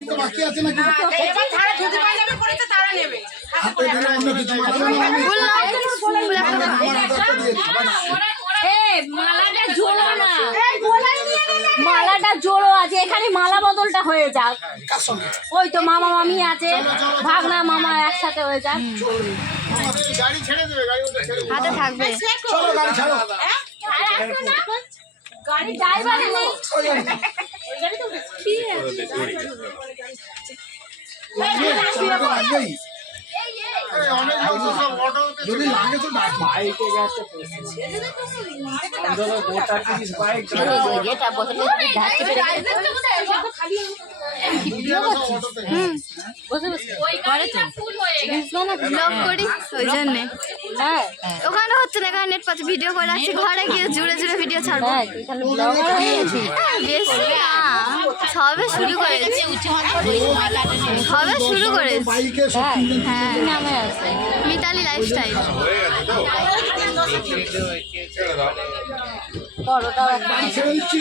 বাকি আছে নাকি? এবার তারা যদি পাই যাবে পড়েতে তারা নেবে। হাতে ধরে অন্য কিছু মালাটা জোড়ো না, মালাটা জোড়ো আছে, এখানে মালা বদলটা হয়ে যাক। কার সঙ্গে? ওই তো মামা মামি আছে, ভাগনা মামা একসাথে হয়ে যাক। গাড়ি ছেড়ে দেবে, গাড়ি ওটা ছেড়ে দেবে। হাতে থাকবে। চলো গাড়ি ছাড়ো। গাড়ি ড্রাইভার নেই। লাগবেই। যদি লাগে তো ডাক। বাইকে গেছে গোটা 30 বাইক এটা বসে ঢাকতে পেরে ব্লগ করি ওই জন্যে। হ্যাঁ ওখানে হচ্ছে না, এখানে নেট পাচ্ছে, ভিডিও করে আসছি, ঘরে গিয়ে জুড়ে জুড়ে ভিডিও ছাড়বো। হ্যাঁ এখানে ব্লগার হয়েছি। বেশি না, সবে শুরু করেছি, সবে শুরু করেছি। বাইকে সব কিনলেন। হ্যাঁ, নামে আছে মিতালি লাইফস্টাইল। বড়টাও একটা ছেড়ে দিচ্ছি।